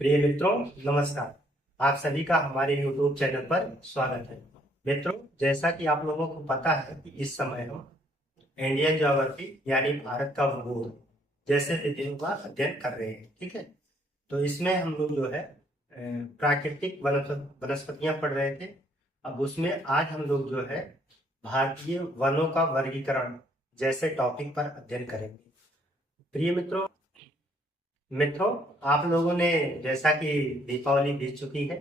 प्रिय मित्रों, नमस्कार। आप सभी का हमारे YouTube चैनल पर स्वागत है। मित्रों, जैसा कि आप लोगों को पता है कि इस समय हम इंडियन ज्योग्राफी यानी भारत का भूगोल जैसे विषयों का अध्ययन कर रहे हैं। ठीक है, तो इसमें हम लोग जो है प्राकृतिक वनस्पतियां पढ़ रहे थे। अब उसमें आज हम लोग जो है भारतीय वनों का वर्गीकरण जैसे टॉपिक पर अध्ययन करेंगे। प्रिय मित्रों, आप लोगों ने जैसा कि दीपावली बीत चुकी है,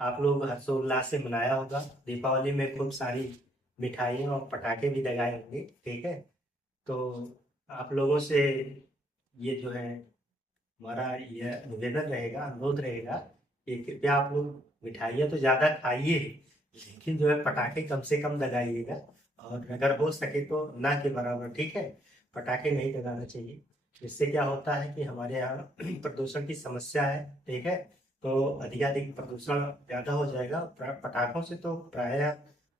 आप लोग हर्षोल्लास से मनाया होगा। दीपावली में खूब सारी मिठाइयाँ और पटाखे भी लगाए होंगे। ठीक है, तो आप लोगों से ये जो है हमारा यह निवेदन रहेगा, अनुरोध रहेगा कि कृपया आप लोग मिठाइयाँ तो ज़्यादा खाइए, लेकिन जो है पटाखे कम से कम लगाइएगा। और अगर हो सके तो ना के बराबर, ठीक है, पटाखे नहीं लगाना चाहिए। इससे क्या होता है कि हमारे यहाँ प्रदूषण की समस्या है। ठीक है, तो अधिकाधिक प्रदूषण ज़्यादा हो जाएगा। पटाखों से तो प्रायः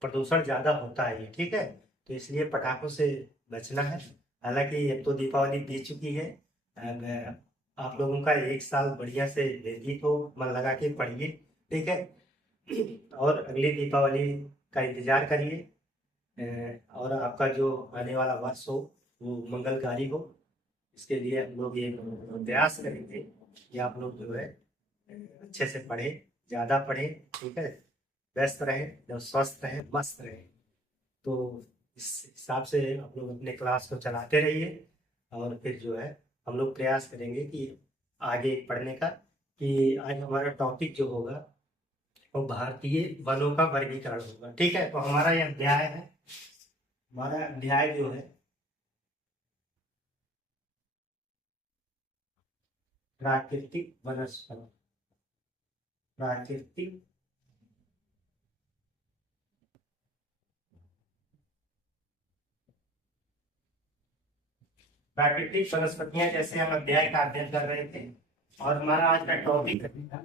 प्रदूषण ज़्यादा होता है। ठीक है, तो इसलिए पटाखों से बचना है। हालांकि अब तो दीपावली बीत चुकी है। आप लोगों का एक साल बढ़िया से व्यतीत हो, मन लगा के पढ़िए। ठीक है, और अगली दीपावली का इंतजार करिए। और आपका जो आने वाला वर्ष हो वो मंगलकारी हो। इसके लिए हम लोग ये प्रयास करेंगे कि आप लोग जो है अच्छे से पढ़े, ज़्यादा पढ़े। ठीक है, व्यस्त रहे, जब स्वस्थ रहे, मस्त रहे। तो इस हिसाब से आप लोग अपने क्लास को चलाते रहिए। और फिर जो है हम लोग प्रयास करेंगे कि आगे पढ़ने का, कि आज हमारा टॉपिक जो होगा वो भारतीय वनों का वर्गीकरण होगा। ठीक है, तो हमारा ये अध्याय है। हमारा अध्याय जो है प्राकृतिक वनस्पति, प्राकृतिक प्राकृतिक वनस्पतियां जैसे हम अध्याय का अध्ययन कर रहे थे। और हमारा आज का टॉपिक था,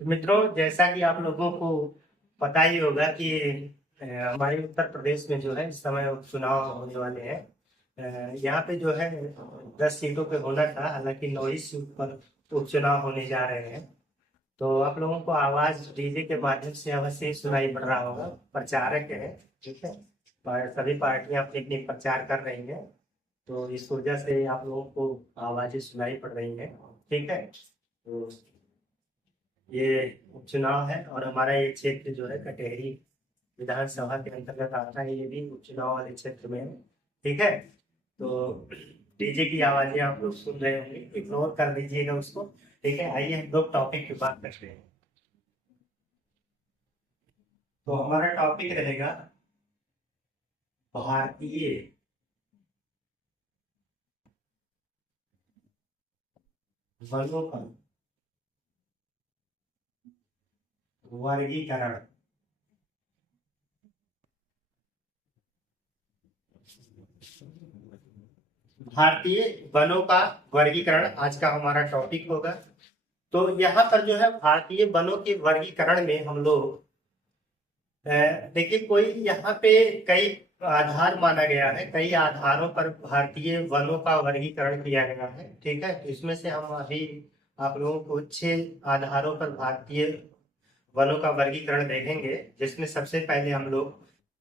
तो मित्रों जैसा कि आप लोगों को पता ही होगा कि हमारे उत्तर प्रदेश में जो है इस समय उपचुनाव होने वाले हैं। यहाँ पे जो है 10 सीटों पे होना था, हालांकि 9 ही सीट पर उपचुनाव होने जा रहे हैं। तो आप लोगों को आवाज डीजे के माध्यम से अवश्य ही सुनाई पड़ रहा होगा। प्रचारक है, ठीक है, सभी पार्टियां अपने अपने प्रचार कर रही हैं। तो इस वजह से आप लोगों को आवाजें सुनाई पड़ रही हैं। ठीक है, तो ये उपचुनाव है और हमारा ये क्षेत्र जो है कटेहरी विधानसभा के अंतर्गत आता है। ये भी उपचुनाव वाले क्षेत्र में है। ठीक है, तो डीजे की आवाजें आप लोग सुन रहे होंगे, इग्नोर कर दीजिएगा उसको। ठीक है, आइए हम लोग टॉपिक की बात करते हैं। तो हमारा टॉपिक रहेगा भारतीय वनों का वर्गीकरण। भारतीय वनों का वर्गीकरण आज का हमारा टॉपिक होगा। तो यहाँ पर जो है भारतीय वनों के वर्गीकरण में हम लोग देखिए, कोई यहाँ पे कई आधार माना गया है। कई आधारों पर भारतीय वनों का वर्गीकरण किया गया है। ठीक है, तो इसमें से हम अभी आप लोगों को 6 आधारों पर भारतीय वनों का वर्गीकरण देखेंगे, जिसमें सबसे पहले हम लोग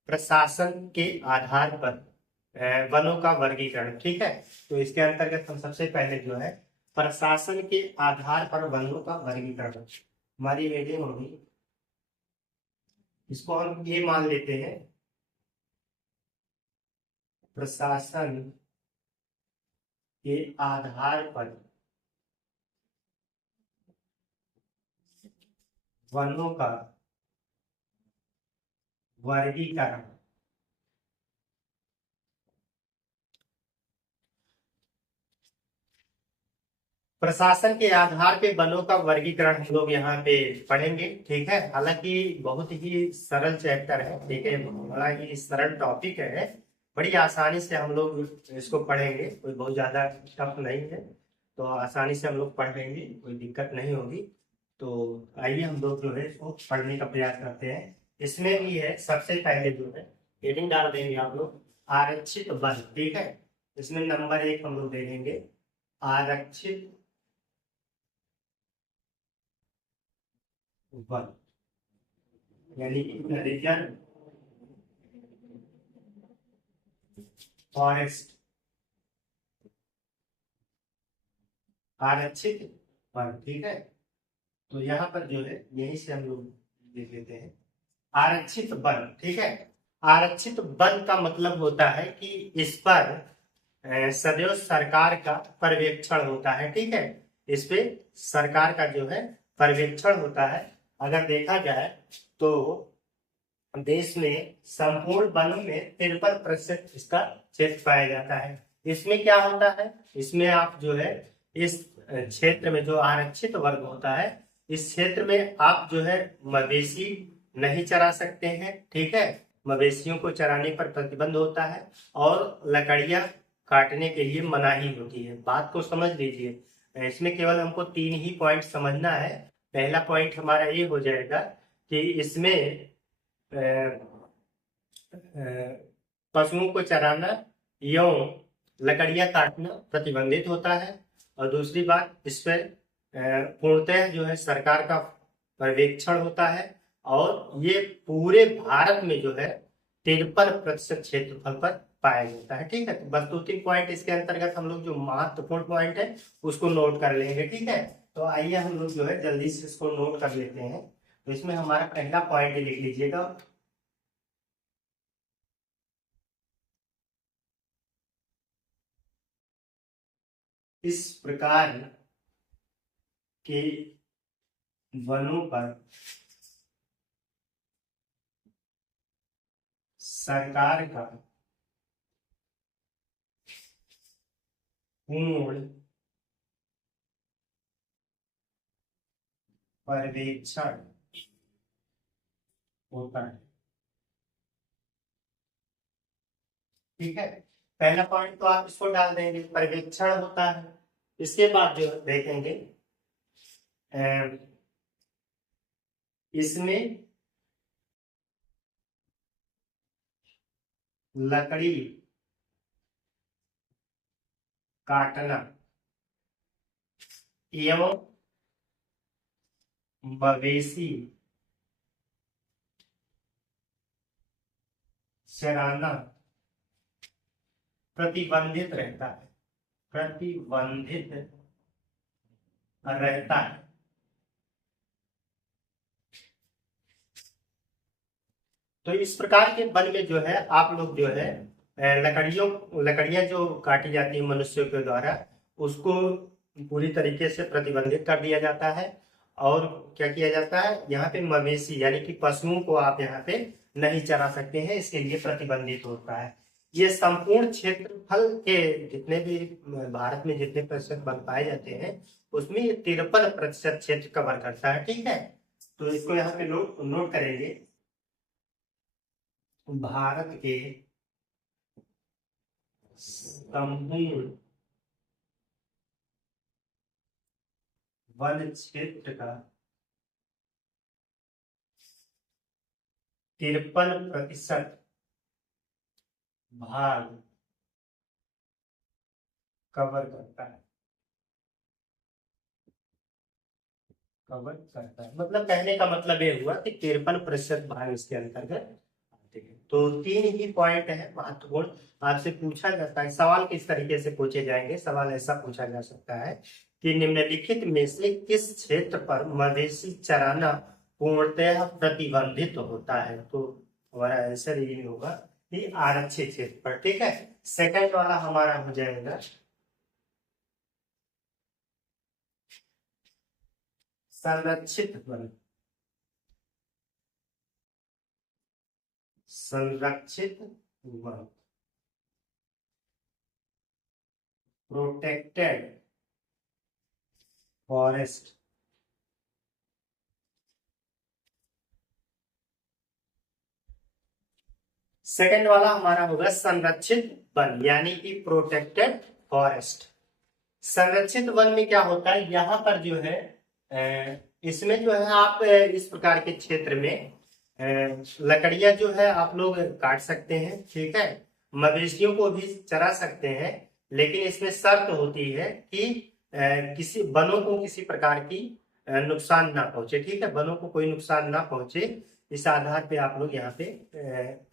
प्रशासन के आधार पर वनों का वर्गीकरण। ठीक है, तो इसके अंतर्गत हम सबसे पहले जो है प्रशासन के आधार पर वनों का वर्गीकरण, हमारी रीडिंग होगी। इसको हम ये मान लेते हैं, प्रशासन के आधार पर वनों का वर्गीकरण। प्रशासन के आधार पे वनों का वर्गीकरण हम लोग यहाँ पे पढ़ेंगे। ठीक है, हालांकि बहुत ही सरल चैप्टर है। ठीक है, बड़ा ही सरल टॉपिक है। बड़ी आसानी से हम लोग इसको पढ़ेंगे, कोई बहुत ज्यादा टफ नहीं है। तो आसानी से हम लोग पढ़ लेंगे, कोई दिक्कत नहीं होगी। तो आइए हम लोग जो है इसको पढ़ने का प्रयास करते हैं। इसमें भी है, सबसे पहले जो है हेडिंग डाल देंगे आप लोग, आरक्षित वन। ठीक है, इसमें नंबर 1 हम लोग दे देंगे आरक्षित वन, यानी रिजर्व फॉरेस्ट, आरक्षित वन। ठीक है, तो यहाँ पर जो है यही से हम लोग लिख लेते हैं आरक्षित वन। ठीक है, आरक्षित वन का मतलब होता है कि इस पर सदैव सरकार का पर्यवेक्षण होता है। ठीक है, इस पे सरकार का जो है पर्यवेक्षण होता है। अगर देखा जाए तो देश में संपूर्ण वनों में 53% इसका क्षेत्र पाया जाता है। इसमें क्या होता है, इसमें आप जो है इस क्षेत्र में जो आरक्षित वर्ग होता है, इस क्षेत्र में आप जो है मवेशी नहीं चरा सकते हैं। ठीक है, मवेशियों को चराने पर प्रतिबंध होता है और लकड़ियां काटने के लिए मनाही होती है। बात को समझ लीजिए, इसमें केवल हमको 3 ही पॉइंट समझना है। पहला पॉइंट हमारा ये हो जाएगा कि इसमें पशुओं को चराना एवं लकड़ियां काटना प्रतिबंधित होता है। और दूसरी बात, इस पर पूर्णतः जो है सरकार का पर्यवेक्षण होता है और ये पूरे भारत में जो है 53% क्षेत्रफल पर पाया जाता है। ठीक है, तो बस 2-3 पॉइंट इसके अंतर्गत हम लोग जो महत्वपूर्ण पॉइंट है उसको नोट कर लेंगे। ठीक है, तो आइए हम लोग जो है जल्दी से इसको नोट कर लेते हैं। तो इसमें हमारा पहला पॉइंट लिख लीजिएगा, इस प्रकार के वनों पर सरकार का पूर्ण पर्यवेक्षण होता है। ठीक है, पहला पॉइंट तो आप इसको डाल देंगे, पर्यवेक्षण होता है। इसके बाद जो देखेंगे इसमें लकड़ी काटना एवं मवेशी चराना प्रतिबंधित रहता है, प्रतिबंधित रहता है। तो इस प्रकार के वन में जो है आप लोग जो है लकड़ियां जो काटी जाती है मनुष्यों के द्वारा, उसको पूरी तरीके से प्रतिबंधित कर दिया जाता है। और क्या किया जाता है, यहाँ पे मवेशी यानी कि पशुओं को आप यहाँ पे नहीं चरा सकते हैं, इसके लिए प्रतिबंधित होता है। ये संपूर्ण क्षेत्रफल के जितने भी भारत में जितने प्रतिशत वन पाए जाते हैं उसमें ये 53% क्षेत्र कवर करता है। ठीक है, तो इसको यहाँ पे नोट करेंगे, भारत के संपूर्ण वन क्षेत्र का 53% भाग कवर करता है, कवर करता है। मतलब कहने का मतलब ये हुआ कि 53% भाग इसके अंतर्गत आते हैं। तो 3 ही पॉइंट है महत्वपूर्ण, आपसे पूछा जाता है। सवाल किस तरीके से पूछे जाएंगे, सवाल ऐसा पूछा जा सकता है कि निम्नलिखित में से किस क्षेत्र पर मवेशी चराना पूर्णतः प्रतिबंधित होता है। तो हमारा आंसर ये होगा कि आरक्षित क्षेत्र पर। ठीक है, सेकंड वाला हमारा हो जाएगा संरक्षित वन, संरक्षित वन, प्रोटेक्टेड फॉरेस्ट। सेकंड वाला हमारा होगा संरक्षित वन यानी कि प्रोटेक्टेड फॉरेस्ट। संरक्षित वन में क्या होता है, यहाँ पर जो है इसमें जो है आप इस प्रकार के क्षेत्र में लकड़ियां जो है आप लोग काट सकते हैं। ठीक है, मवेशियों को भी चरा सकते हैं, लेकिन इसमें शर्त होती है कि किसी वनों को किसी प्रकार की नुकसान ना पहुंचे। ठीक है, वनों को कोई नुकसान ना पहुंचे, इस आधार पे आप लोग यहाँ पे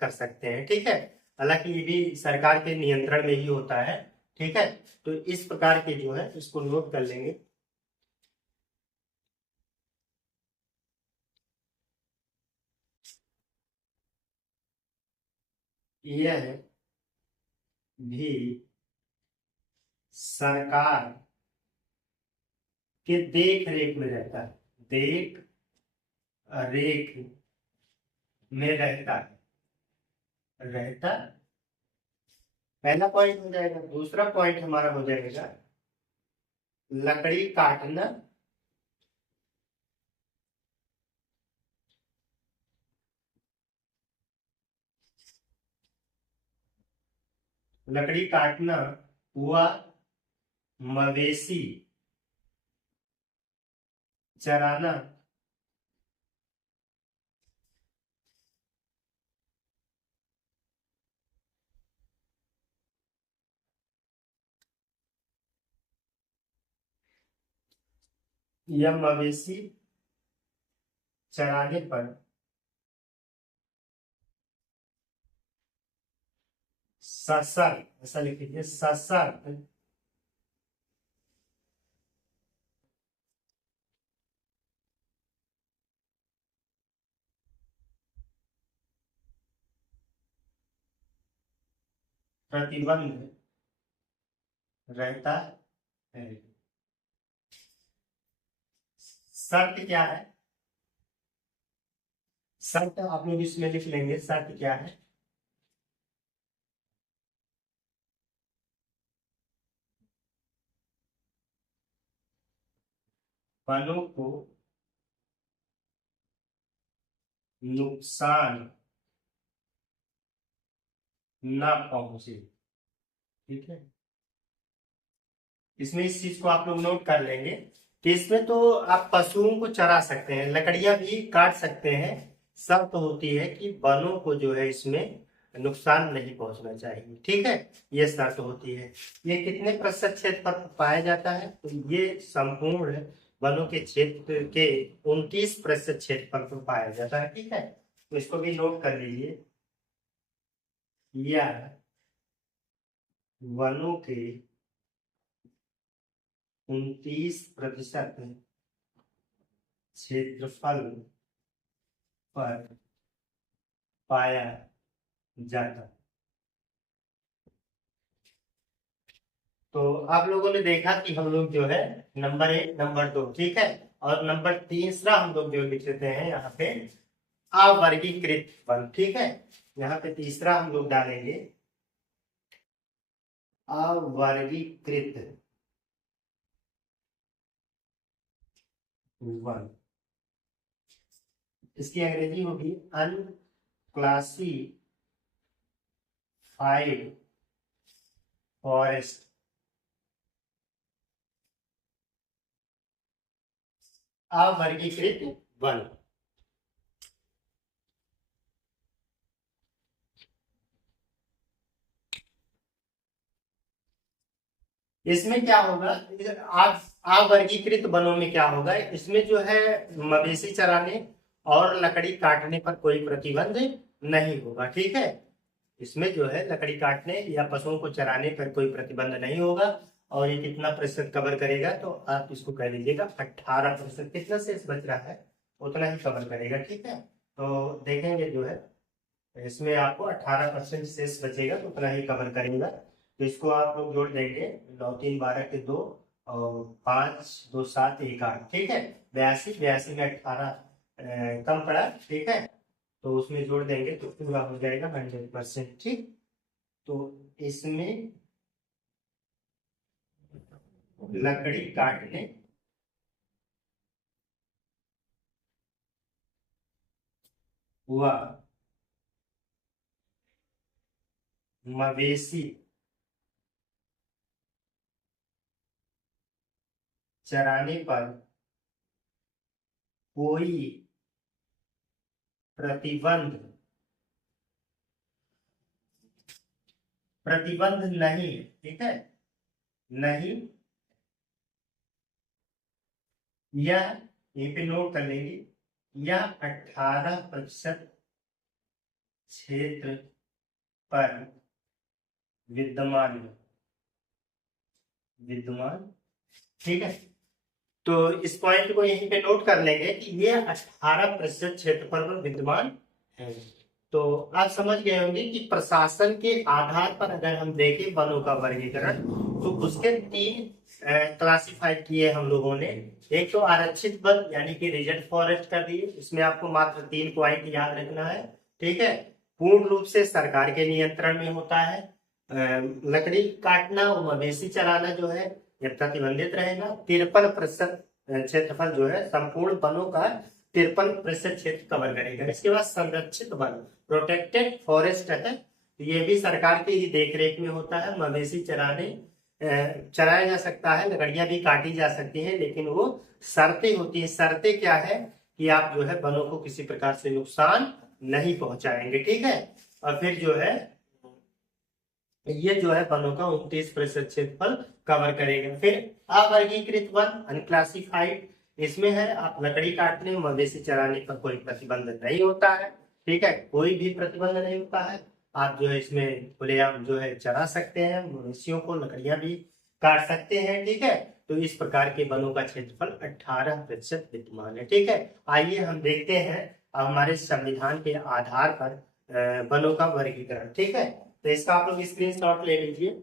कर सकते हैं। ठीक है, हालांकि ये भी सरकार के नियंत्रण में ही होता है। ठीक है, तो इस प्रकार के जो है इसको नोट कर लेंगे। यह भी सरकार के देख रेख में रहता है, देख रेख में रहता। पहला पॉइंट हो जाएगा। दूसरा पॉइंट हमारा हो जाएगा लकड़ी काटना लकड़ी काटना हुआ मवेशी चराना या मवेशी चराने पर सशर्त, ऐसा लिख लीजिए, सशर्त प्रतिबंध रहता है। शर्त क्या है? शर्त आप लोग इसमें लिख लेंगे। शर्त क्या है? वनों को नुकसान न पहुंचे। ठीक है, इसमें इस चीज को आप लोग नोट कर लेंगे कि इसमें तो आप पशुओं को चरा सकते हैं, लकड़ियां भी काट सकते हैं। शर्त तो होती है कि वनों को जो है इसमें नुकसान नहीं पहुंचना चाहिए। ठीक है, ये शर्त होती है। ये कितने प्रतिशत क्षेत्र पर पाया जाता है? तो ये संपूर्ण वनों के क्षेत्र के 29% क्षेत्र पर पाया जाता है। ठीक है, तो इसको भी नोट कर लीजिए। यह वनों के 29% क्षेत्रफल पर पाया जाता। तो आप लोगों ने देखा कि हम लोग जो है नंबर 1, नंबर 2, ठीक है, और नंबर तीसरा हम लोग जो लिख देते हैं यहाँ पे अवर्गीकृत वन। ठीक है, यहाँ पे तीसरा हम लोग डालेंगे अवर्गीकृत वन। इसकी अंग्रेजी होगी अनक्लासिफाइड फॉरेस्ट। अवर्गीकृत वन। इसमें क्या होगा? अवर्गीकृत वनों में क्या होगा? इसमें जो है मवेशी चराने और लकड़ी काटने पर कोई प्रतिबंध नहीं होगा। ठीक है, इसमें जो है लकड़ी काटने या पशुओं को चराने पर कोई प्रतिबंध नहीं होगा। और ये कितना प्रतिशत कवर करेगा? तो आप इसको कह लीजिएगा 18%। कितना शेष बच रहा है उतना ही कवर करेगा। ठीक है, तो देखेंगे जो है इसमें आपको 18% शेष बचेगा, तो उतना ही कवर करेगा। तो इसको आप लोग जोड़ देंगे। 9 3 12 के 2 और 5 2 7 1 8। ठीक है, 82 82 में 18 कम पड़ा। ठीक है, तो उसमें जोड़ देंगे तो पूरा हो जाएगा 100%। ठीक, तो इसमें लकड़ी काटने हुआ मवेशी चराने पर कोई प्रतिबंध प्रतिबंध नहीं। ठीक है, नहीं, यह यहीं पे नोट कर लेंगे, यह 18% क्षेत्र पर विद्यमान विद्यमान ठीक है। तो इस पॉइंट को यहीं पे नोट कर लेंगे कि ये 18% क्षेत्रफल पर विद्यमान है। तो आप समझ गए होंगे कि प्रशासन के आधार पर अगर हम देखें वनों का वर्गीकरण, तो उसके 3 क्लासिफाइड किए हम लोगों ने। एक तो आरक्षित वन यानी कि रिजर्व फॉरेस्ट कर दिए, इसमें आपको मात्र 3 पॉइंट याद रखना है, ठीक है। पूर्ण रूप से सरकार के नियंत्रण में होता है। लकड़ी काटना और मवेशी चराना जो है ये प्रतिबंधित रहेगा। 53% क्षेत्रफल जो है संपूर्ण वनों का 53% क्षेत्र कवर करेगा। इसके बाद संरक्षित वन प्रोटेक्टेड फॉरेस्ट है, ये भी सरकार की ही देखरेख में होता है। मवेशी चराया जा सकता है, लकड़ियां भी काटी जा सकती हैं, लेकिन वो शर्तें होती है। शर्तें क्या है कि आप जो है वनों को किसी प्रकार से नुकसान नहीं पहुंचाएंगे, ठीक है। और फिर जो है ये जो है वनों का 29% क्षेत्रफल कवर करेगा। फिर अवर्गीकृत वन अनक्लासिफाइड, इसमें है आप लकड़ी काटने मवेशी चराने पर कोई प्रतिबंध नहीं होता है, ठीक है, कोई भी प्रतिबंध नहीं होता है। आप जो है इसमें खुलेआम जो है चरा सकते हैं, मवेशियों को लकड़ियां भी काट सकते हैं, ठीक है। तो इस प्रकार के वनों का क्षेत्रफल 18% विद्यमान है, ठीक है। आइए हम देखते हैं हमारे संविधान के आधार पर वनों का वर्गीकरण, ठीक है। तो इसका आप लोग स्क्रीनशॉट ले लीजिए।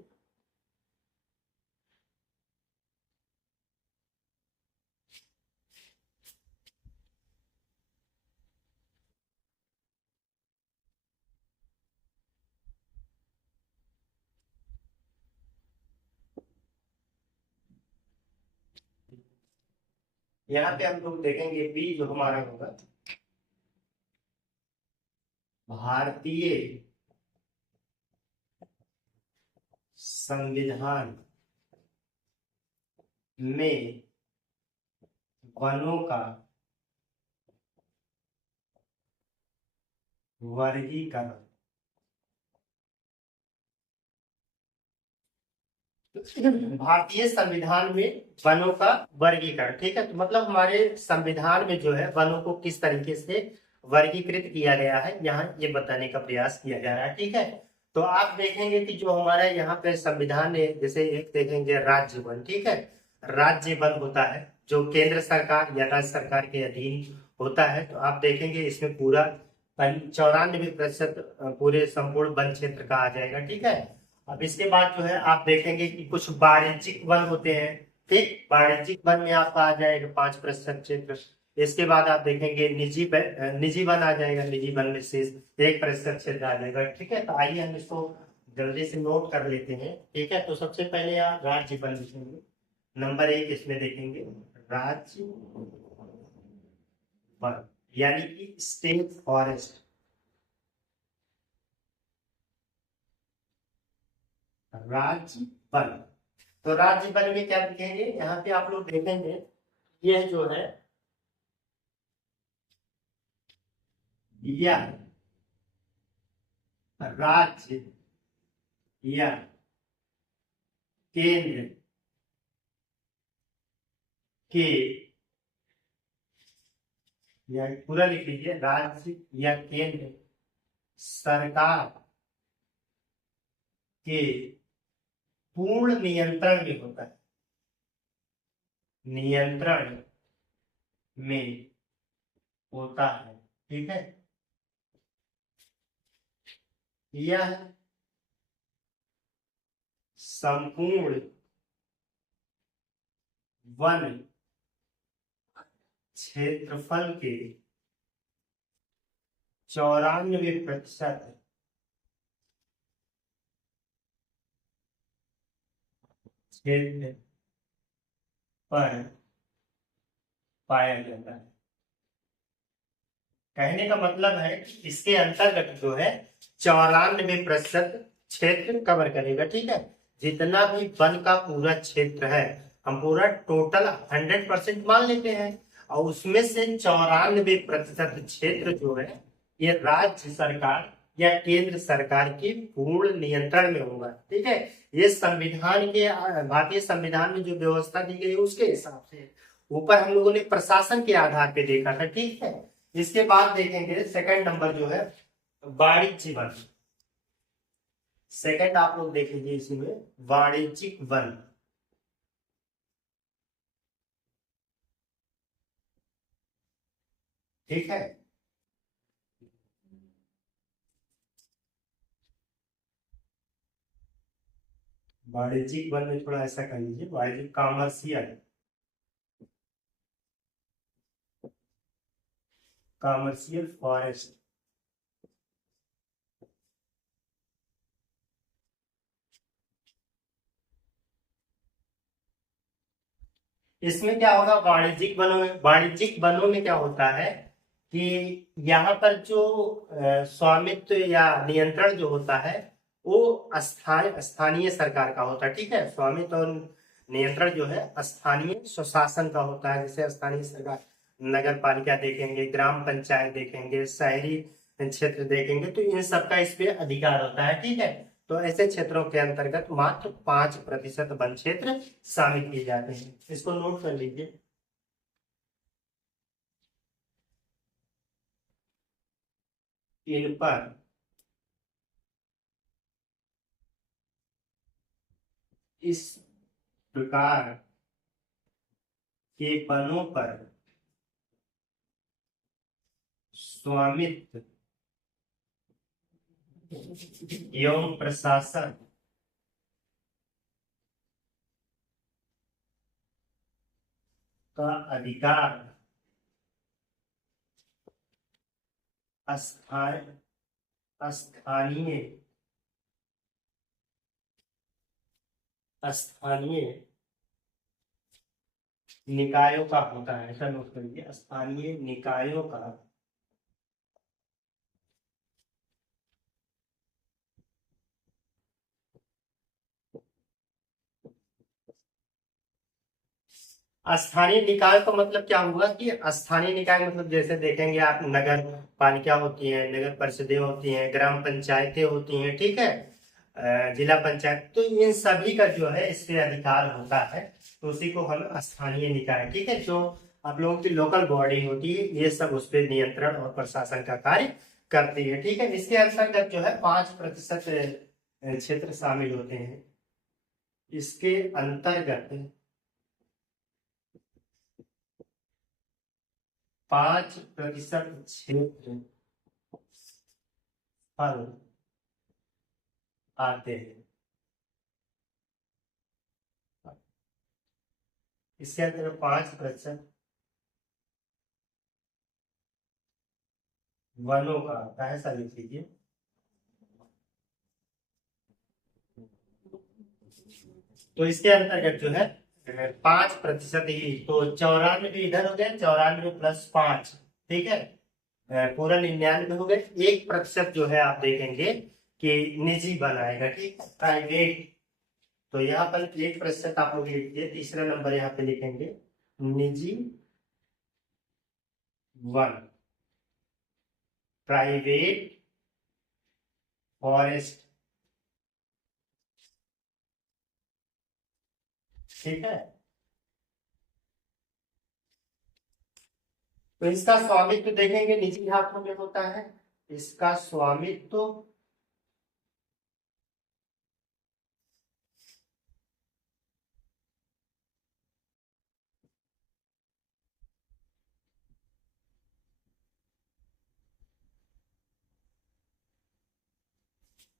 यहाँ पे हम लोग देखेंगे बी जो हमारा होगा भारतीय संविधान में वनों का वर्गीकरण। भारतीय संविधान में वनों का वर्गीकरण, ठीक है। तो मतलब हमारे संविधान में जो है वनों को किस तरीके से वर्गीकृत किया गया है, यहाँ ये बताने का प्रयास किया जा रहा है, ठीक है। तो आप देखेंगे कि जो हमारा यहाँ पे संविधान है, जैसे एक देखेंगे राज्य वन, ठीक है। राज्य वन होता है जो केंद्र सरकार या राज्य सरकार के अधीन होता है। तो आप देखेंगे इसमें पूरा 94% पूरे संपूर्ण वन क्षेत्र का आ जाएगा, ठीक है। अब इसके बाद जो है आप देखेंगे कि कुछ वाणिज्यिक वन होते हैं, ठीक। वाणिज्यिक वन में आपका आ जाएगा 5% क्षेत्र। इसके बाद आप देखेंगे निजी वन आ जाएगा, निजी वन में से 1% क्षेत्र आ जाएगा, ठीक है। तो आइए हम इसको जल्दी से नोट कर लेते हैं, ठीक है। तो सबसे पहले आप राज्य वन लिखेंगे, नंबर 1 इसमें देखेंगे राज्य वन यानी कि स्टेट फॉरेस्ट। राज्य वन, तो राज्य वन में क्या लिखेंगे, यहाँ पे आप लोग देखेंगे यह जो है यह राज्य या केंद्र के, या पूरा लिख लीजिए, राज्य या केंद्र सरकार के पूर्ण नियंत्रण में होता है, नियंत्रण में होता है, ठीक है। यह संपूर्ण वन क्षेत्रफल के 94% क्षेत्र पर पाया जाता है। कहने का मतलब है कि इसके अंतर्गत जो है 94% क्षेत्र कवर करेगा, ठीक है। जितना भी वन का पूरा क्षेत्र है हम पूरा टोटल 100% मान लेते हैं, और उसमें से 94% क्षेत्र जो है ये राज्य सरकार या केंद्र सरकार के पूर्ण नियंत्रण में होगा। ठीक है, ये संविधान के भारतीय संविधान में जो व्यवस्था दी गई है उसके हिसाब से। ऊपर हम लोगों ने प्रशासन के आधार पे देखा था। ठीक है, इसके बाद देखेंगे सेकंड नंबर जो है वाणिज्य वन। सेकंड आप लोग देख लीजिए इसमें वाणिज्यिक वन। ठीक है, वाणिज्यिक वन में थोड़ा ऐसा कर लीजिए, वाणिज्यिक कॉमर्शियल, कॉमर्शियल फॉरेस्ट। इसमें क्या होगा, वाणिज्यिक वनों में क्या होता है कि यहाँ पर जो स्वामित्व या नियंत्रण जो होता है वो स्थानीय सरकार का होता है। ठीक है, स्वामित्व और नियंत्रण जो है स्थानीय स्वशासन का होता है। जैसे स्थानीय सरकार, नगर पालिका देखेंगे, ग्राम पंचायत देखेंगे, शहरी क्षेत्र देखेंगे, तो इन सबका इस पे अधिकार होता है। ठीक है, तो ऐसे क्षेत्रों के अंतर्गत मात्र 5% वन क्षेत्र शामिल किए जाते हैं। इसको नोट कर लीजिए। इन पर इस प्रकार के वनों पर स्वामित्व एवं प्रशासन का अधिकार स्थानीय स्थानीय निकायों का होता है। ऐसा नोट करिए, स्थानीय निकायों का स्थानीय निकाय का मतलब क्या हुआ कि स्थानीय निकाय मतलब जैसे देखेंगे आप, नगर पालिका होती है, नगर परिषदें होती हैं, ग्राम पंचायतें होती हैं। ठीक है, जिला पंचायत, तो इन सभी का जो है इस पे अधिकार होता है, तो उसी को हम स्थानीय निकाय, ठीक है, जो आप लोगों की लोकल बॉडी होती है, ये सब उस पर नियंत्रण और प्रशासन का कार्य करती है। ठीक है, इसके अंतर्गत जो है 5% क्षेत्र शामिल होते हैं। इसके अंतर्गत 5% क्षेत्र फल आते हैं। इसके अंतर्गत 5% वनों का आता है। ऐसा लिख लीजिए। तो इसके अंतर्गत जो है 5% ही, तो 94 इधर हो गए, 94 + 5, ठीक है, पूरा 99 हो गए। 1% जो है आप देखेंगे कि निजी बनाएगा, ठीक है, प्राइवेट। तो यहाँ पर 1% आप लोग लिखिए, तीसरा नंबर यहाँ पे लिखेंगे निजी वन, प्राइवेट फॉरेस्ट। ठीक है, तो इसका स्वामित्व देखेंगे निजी हाथों में होता है। इसका स्वामित्व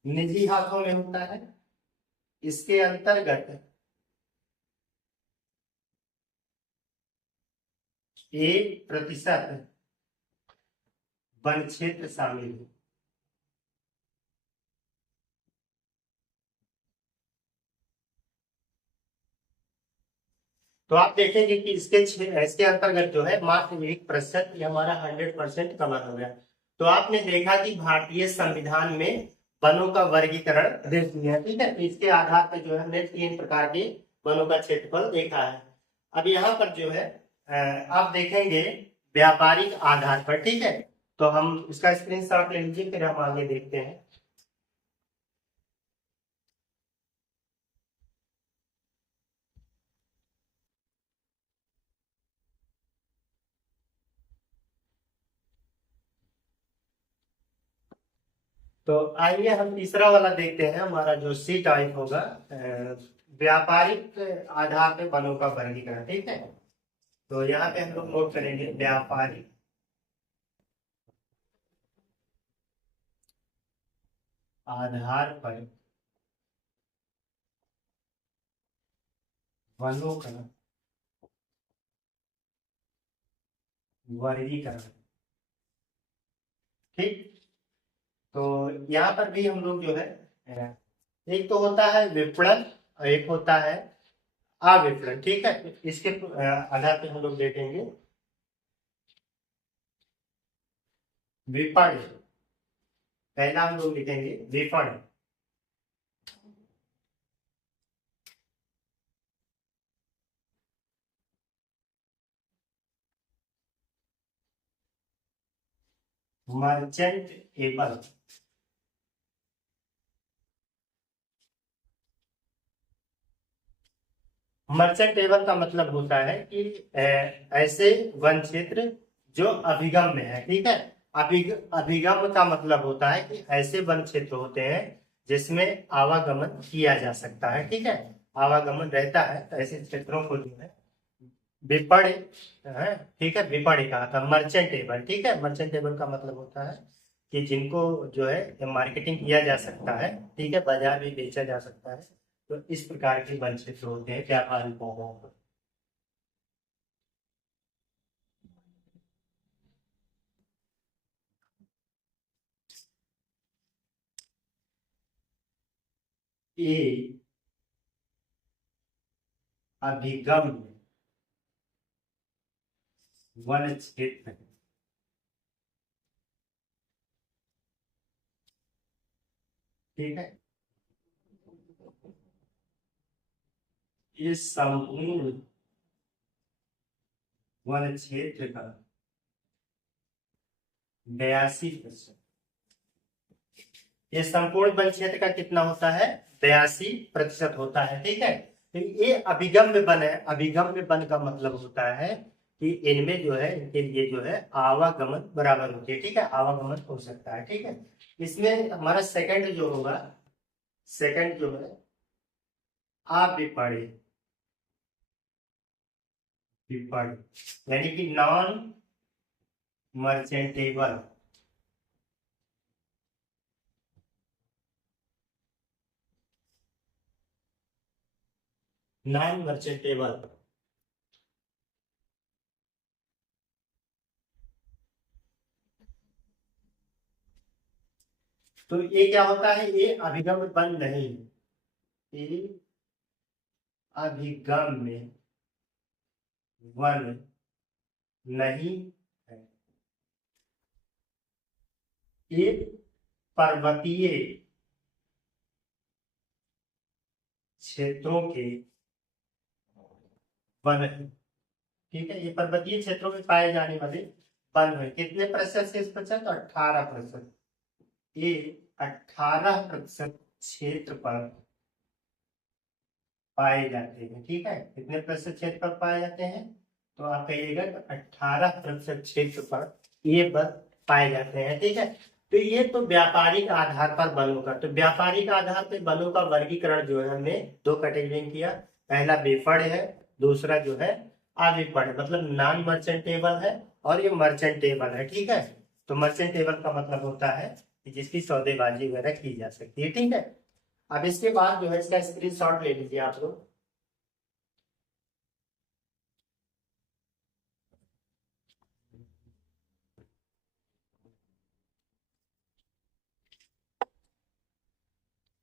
निजी हाथों में होता है। इसके अंतर्गत 1% वन क्षेत्र शामिल है। तो आप देखेंगे कि इसके अंतर्गत जो है मात्र 1%, ये हमारा 100% कवर हो गया। तो आपने देखा कि भारतीय संविधान में वनों का वर्गीकरण दे दिया है। ठीक है, तो इसके आधार पर जो है हमने 3 प्रकार के वनों का क्षेत्रफल देखा है। अब यहाँ पर जो है आप देखेंगे व्यापारिक आधार पर, ठीक है, तो हम इसका स्क्रीनशॉट ले लीजिए, फिर हम आगे देखते हैं। तो आइए हम तीसरा वाला देखते हैं। हमारा जो सी टाइप होगा, व्यापारिक आधार पे वनों का वर्गीकरण, ठीक है। तो यहाँ पे हम लोग नोट करेंगे व्यापारिक आधार पर वनों का वर्गीकरण, ठीक। तो यहाँ पर भी हम लोग जो है, एक तो होता है विपणन और एक होता है अविपणन, ठीक है। इसके आधार पे हम लोग देखेंगे विपणन। पहला हम लोग लिखेंगे विपणन। Merchant able. मर्चेंट एबल का मतलब होता है कि ऐसे वन क्षेत्र जो अभिगम में है, ठीक है। अभिगम का मतलब होता है कि ऐसे वन क्षेत्र होते हैं जिसमें आवागमन किया जा सकता है, ठीक है। आवागमन रहता है, तो ऐसे क्षेत्रों को जो है विपणन है, ठीक है। विपणन कहा था मर्चेंटेबल, ठीक है। मर्चेंटेबल का मतलब होता है कि जिनको जो है मार्केटिंग किया जा सकता है, ठीक है, बाजार में बेचा जा सकता है। तो इस प्रकार के वन क्षेत्र होते हैं व्यापारी पौधों पर। ये अभिगम वन क्षेत्र, ठीक है। इस संपूर्ण वन क्षेत्र का 82%, ये संपूर्ण वन क्षेत्र का कितना होता है? 82% होता है, ठीक है। तो ये अभिगम्य वन है। अभिगम्य वन का मतलब होता है कि इनमें जो है, इनके लिए जो है आवागमन बराबर होती है, ठीक है। आवागमन हो सकता है, ठीक है। इसमें हमारा सेकंड जो होगा, सेकंड जो है अविपणित, विपणित यानी कि नॉन मर्चेंटेबल। नॉन मर्चेंटेबल, तो ये क्या होता है? ये अभिगम वन नहीं, ये अभिगम्य वन नहीं है। ये पर्वतीय क्षेत्रों के वन है, ठीक है। ये पर्वतीय क्षेत्रों में पाए जाने वाले वन है। कितने प्रतिशत से? इस प्रतिशत 18%। ये 18% क्षेत्र पर पाए जाते हैं, ठीक है। कितने प्रतिशत क्षेत्र पर पाए जाते हैं? तो आप कहिएगा 18% क्षेत्र पर ये वन पाए जाते हैं, ठीक है। तो ये तो व्यापारिक आधार पर वनों का, तो व्यापारिक आधार पर वनों का वर्गीकरण जो है हमने दो कैटेगरी में किया। पहला विपणन है, दूसरा जो है अविपणन, मतलब नॉन मर्चेंटेबल है और ये मर्चेंटेबल है, ठीक है। तो मर्चेंटेबल का मतलब होता है कि जिसकी सौदेबाजी वगैरह की जा सकती है, ठीक है। अब इसके बाद जो है इसका स्क्रीनशॉट ले लीजिए आप लोग।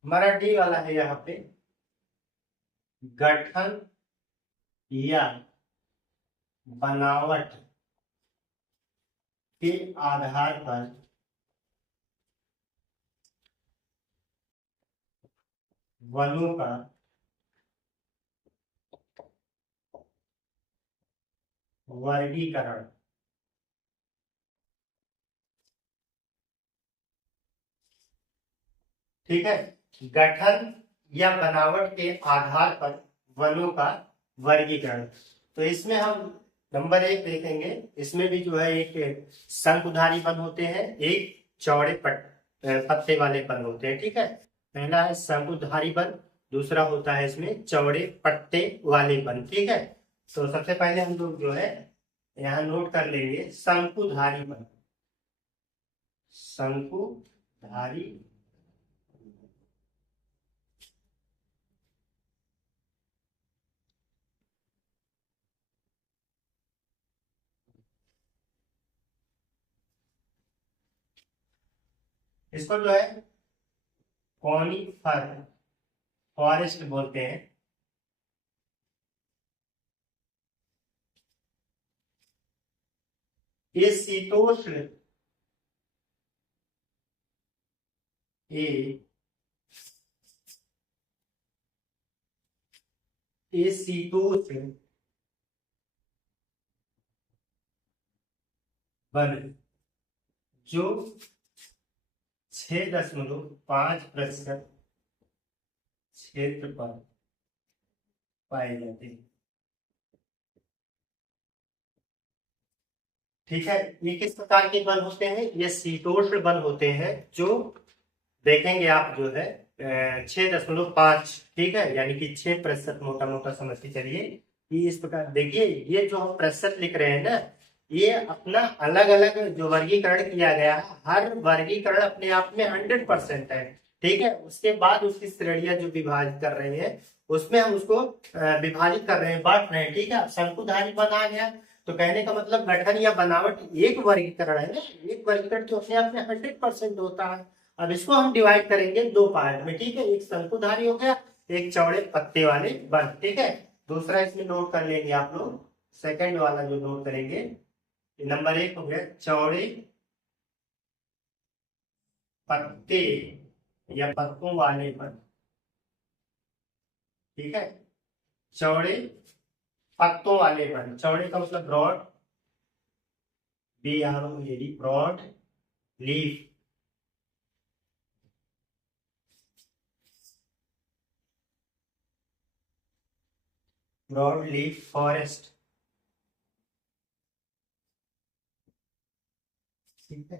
हमारा डी वाला है यहाँ पे गठन या बनावट के आधार पर वनों का वर्गीकरण, ठीक है। गठन या बनावट के आधार पर वनों का वर्गीकरण। तो इसमें हम नंबर 1 देखेंगे। इसमें भी जो है एक शंकुधारी वन होते हैं, एक चौड़े पत्ते वाले वन होते हैं। ठीक है, पहला है शंकुधारी वन, दूसरा होता है इसमें चौड़े पत्ते वाले वन। ठीक है, तो सबसे पहले हम लोग जो है यहाँ नोट कर लेंगे शंकुधारी वन। शंकुधारी इसको जो है कॉनिफर फॉरेस्ट बोलते हैं। ये शीतोष्ण ये ये शीतोष्ण वन जो 6.5% क्षेत्र पर पाए जाते हैं। ठीक है, ये किस प्रकार के वन होते हैं? ये शीतोष्ण वन होते हैं, जो देखेंगे आप जो है 6.5, ठीक है, यानी कि 6%, मोटा मोटा समझ के चलिए कि इस प्रकार। देखिए ये जो हम प्रतिशत लिख रहे हैं ना, ये अपना अलग अलग जो वर्गीकरण किया गया है, हर वर्गीकरण अपने आप में 100% है। ठीक है, उसके बाद उसकी श्रेणियां जो विभाजित कर रहे हैं, उसमें हम उसको विभाजित कर रहे हैं, बांट रहे हैं। ठीक है, शंकुधारी वन आ गया, तो कहने का मतलब गठन या बनावट एक वर्गीकरण है ना, एक वर्गीकरण तो अपने आप में 100% होता है। अब इसको हम डिवाइड करेंगे दो पार्ट में। ठीक है, एक शंकुधारी हो गया, एक चौड़े पत्ते वाले वन। ठीक है, दूसरा इसमें नोट कर लेंगे आप लोग, सेकंड वाला जो नोट करेंगे, नंबर 1 हो गया चौड़े पत्ते या पत्तों वाले वन। ठीक है, चौड़े पत्तों वाले वन, चौड़े का मतलब broad, BROAD, broad leaf, broad leaf forest. ठीक है,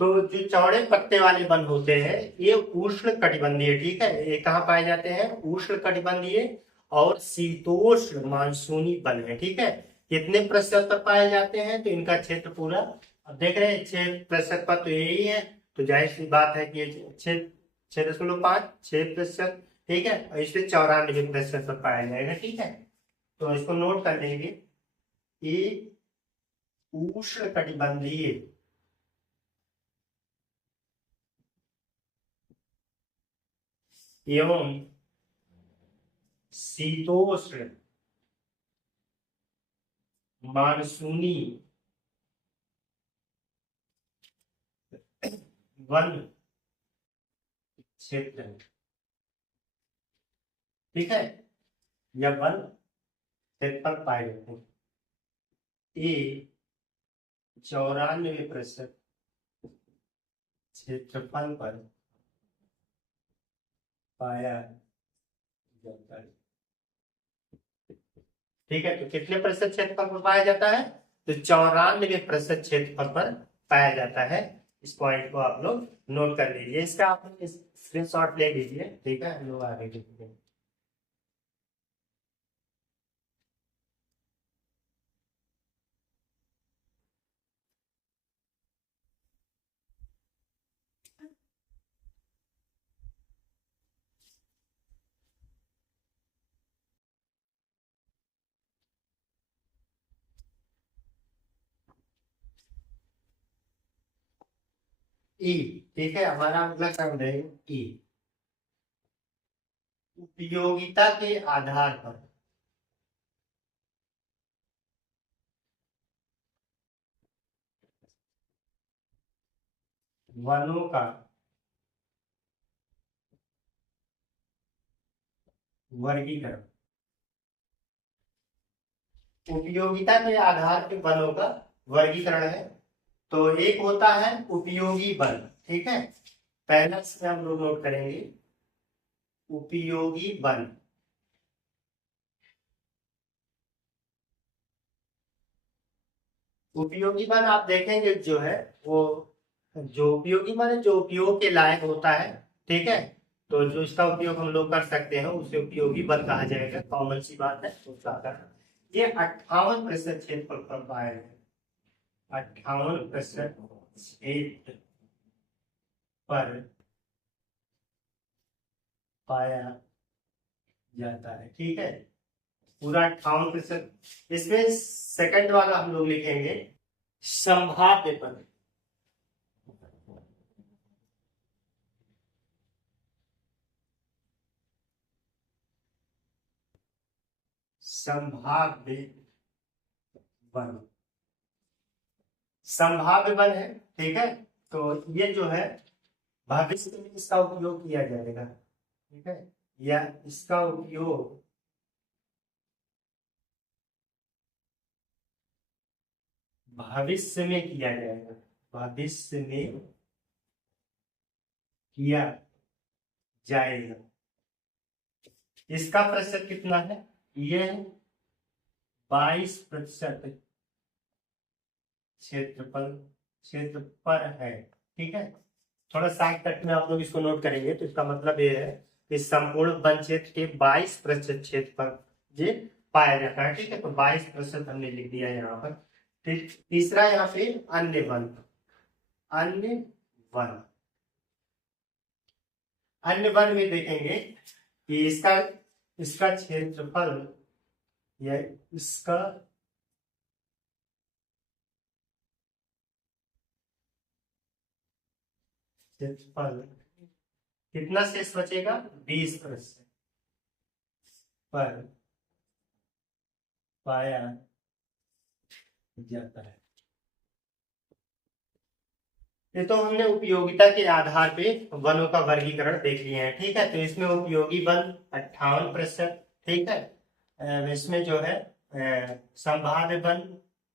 तो जो चौड़े पत्ते वाले वन होते हैं, ये उष्ण कटिबंधीय। ठीक है, ये कहाँ पाए जाते हैं? उष्ण कटिबंधीय और शीतोष्ण मानसूनी वन है। ठीक है, कितने प्रतिशत पर पाए जाते हैं? तो इनका क्षेत्र पूरा, अब देख रहे हैं 6% पर तो यही है, तो जाहिर सी बात है कि ये 6.5, 6%। ठीक है, और इसमें 94% पर पाया जाएगा। ठीक है, तो इसको नोट कर लेंगे। ये उष्ण कटिबंधीय एवं शीतोष्ण मानसूनी वन क्षेत्र है। ठीक है, यह वन क्षेत्र पर पाए जाते हैं। ये 94% क्षेत्रफल पर पाया जाता है। ठीक है, तो कितने प्रतिशत क्षेत्रफल पर पाया जाता है? तो 94% क्षेत्रफल पर पाया जाता है। इस पॉइंट को आप लोग नोट कर लीजिए, इसका आप स्क्रीनशॉट ले लीजिए। ठीक है, हम लोग आगे देखते हैं। ई, ठीक है, हमारा अगला शब्द है ई। उपयोगिता के आधार पर वनों का वर्गीकरण। उपयोगिता के आधार पर वनों का वर्गीकरण है। तो एक होता है उपयोगी वन, ठीक है, पहला से हम लोग नोट करेंगे उपयोगी वन। उपयोगी वन आप देखेंगे जो है वो, जो उपयोगी वन है जो उपयोग के लायक होता है, ठीक है, तो जो इसका उपयोग हम लोग कर सकते हैं उसे उपयोगी वन कहा जाएगा, कॉमन सी बात है उसका करना। ये 58% क्षेत्रफल पर पाया है, 58% क्षेत्र पर पाया जाता है, ठीक है, पूरा 58%। इसमें सेकंड वाला हम लोग लिखेंगे संभाव्य वन। संभाव्य वन, संभाव्य वन है, ठीक है, तो ये जो है भविष्य में इसका उपयोग किया जाएगा, ठीक है, या इसका उपयोग भविष्य में किया जाएगा, भविष्य में किया जाएगा। इसका प्रतिशत कितना है, ये 22% क्षेत्रफल क्षेत्र पर है, ठीक है। थोड़ा साइड कट में आप लोग इसको नोट करेंगे तो इसका मतलब ये है कि संपूर्ण वन क्षेत्र के 22% क्षेत्र पर ये पाया जाता है, ठीक है, तो 22% हमने लिख दिया यहाँ पर। तीसरा यहाँ पे अन्य वन, अन्य वन, अन्य वन में देखेंगे कि इसका इसका क्षेत्रफल या इसका क्षेत्रफल कितना शेष बचेगा, 20% पर पाया जाता है। ये तो हमने उपयोगिता के आधार पे वनों का वर्गीकरण देख लिया है, ठीक है, तो इसमें उपयोगी वन 58%, ठीक है, इसमें जो है संभाव्य वन,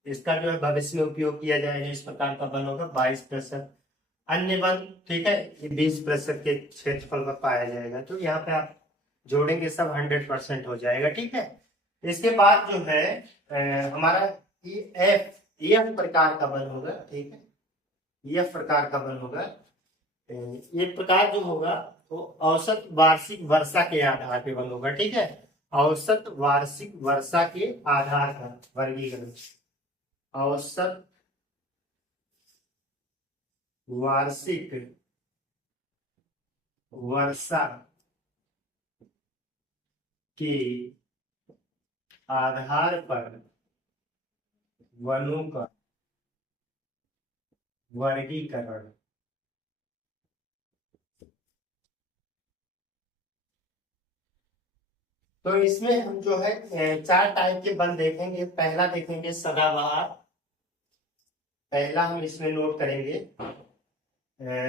इसका जो है भविष्य में उपयोग किया जाएगा इस प्रकार का वन होगा 22%। अन्य वन, ठीक है, ये 20% के क्षेत्रफल पर पाया जाएगा, तो यहाँ पे आप जोड़ेंगे सब 100% हो जाएगा, ठीक है। इसके बाद जो है हमारा एफ प्रकार का वन होगा, ठीक है, यह प्रकार का वन होगा। ये प्रकार जो होगा वो औसत वार्षिक वर्षा के आधार पे वन होगा, ठीक है, औसत वार्षिक वर्षा के आधार पर वर्गीकरण, औसत वार्षिक वर्षा के आधार पर वनों का वर्गीकरण। तो इसमें हम जो है 4 टाइप के वन देखेंगे। पहला देखेंगे सदाबहार, पहला हम इसमें नोट करेंगे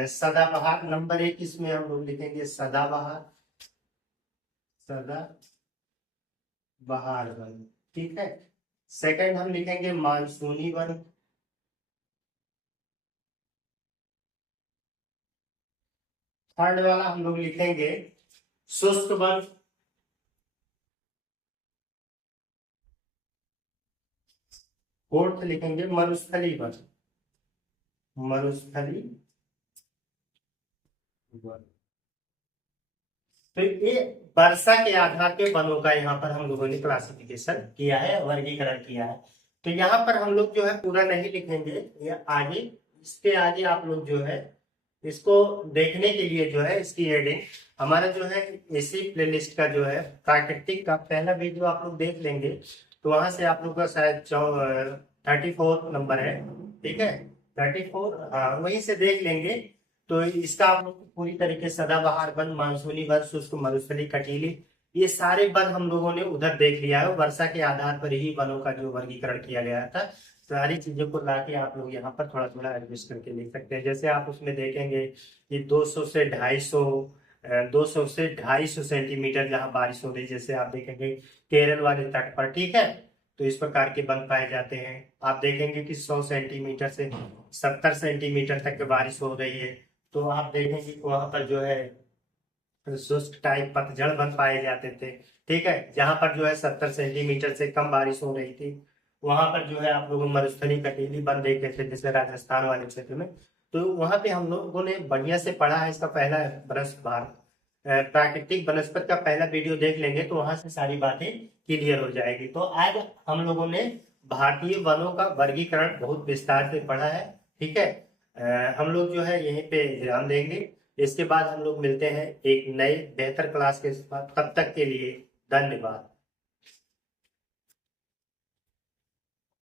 सदाबहार। नंबर 1 इसमें हम लोग लिखेंगे सदाबहार, सदाबहार वन, ठीक है। सेकंड हम लिखेंगे मानसूनी वन, थर्ड वाला हम लोग लिखेंगे शुष्क वन, फोर्थ लिखेंगे मरुस्थली वन, मरुस्थली वन। तो ये वर्षा के आधार पे वनों का यहाँ पर हम लोगों ने क्लासिफिकेशन किया है, वर्गीकरण किया है। तो यहाँ पर हम लोग जो है पूरा नहीं लिखेंगे, ये आगे, इसके आगे आप लोग जो है इसको देखने के लिए जो है इसकी हेडिंग हमारा जो है इसी प्लेलिस्ट का जो है प्राकृतिक का पहला वीडियो आप लोग देख लेंगे, तो वहां से आप लोग का शायद 34 नंबर है, ठीक है, 34, हाँ, वहीं से देख लेंगे। तो इसका आप लोग पूरी तरीके से सदाबहार वन, मानसूनी वन, शुष्क, मरुस्थली, कटीली, ये सारे वन हम लोगों ने उधर देख लिया है। वर्षा के आधार पर ही वनों का जो वर्गीकरण किया गया था, सारी चीजों को लाके आप लोग यहाँ पर थोड़ा थोड़ा एडजस्ट करके लिख सकते हैं। जैसे आप उसमें देखेंगे कि 200 से 250 से 250 सेंटीमीटर जहाँ बारिश हो रही, जैसे आप देखेंगे केरल वाले तट पर, ठीक है, तो इस प्रकार के वन पाए जाते हैं। आप देखेंगे कि 100 सेंटीमीटर से 70 सेंटीमीटर तक की बारिश हो रही है, तो आप देखेंगे कि वहां पर जो है शुष्क टाइप पतझड़ वन पाए जाते थे। ठीक है, जहां पर जो है 70 सेंटीमीटर से कम बारिश हो रही थी, वहां पर जो है आप लोग मरुस्थलीय कटीली वन देखे थे, जैसे राजस्थान वाले क्षेत्र में। तो वहां पे हम लोगों ने बढ़िया से पढ़ा है। इसका पहला प्राकृतिक वनस्पति का पहला वीडियो देख लेंगे तो वहां से सारी बातें क्लियर हो जाएगी। तो आज हम लोगों ने भारतीय वनों का वर्गीकरण बहुत विस्तार से पढ़ा है। ठीक है, हम लोग जो है यहीं पे ध्यान देंगे। इसके बाद हम लोग मिलते हैं एक नए बेहतर क्लास के साथ। तब तक के लिए धन्यवाद।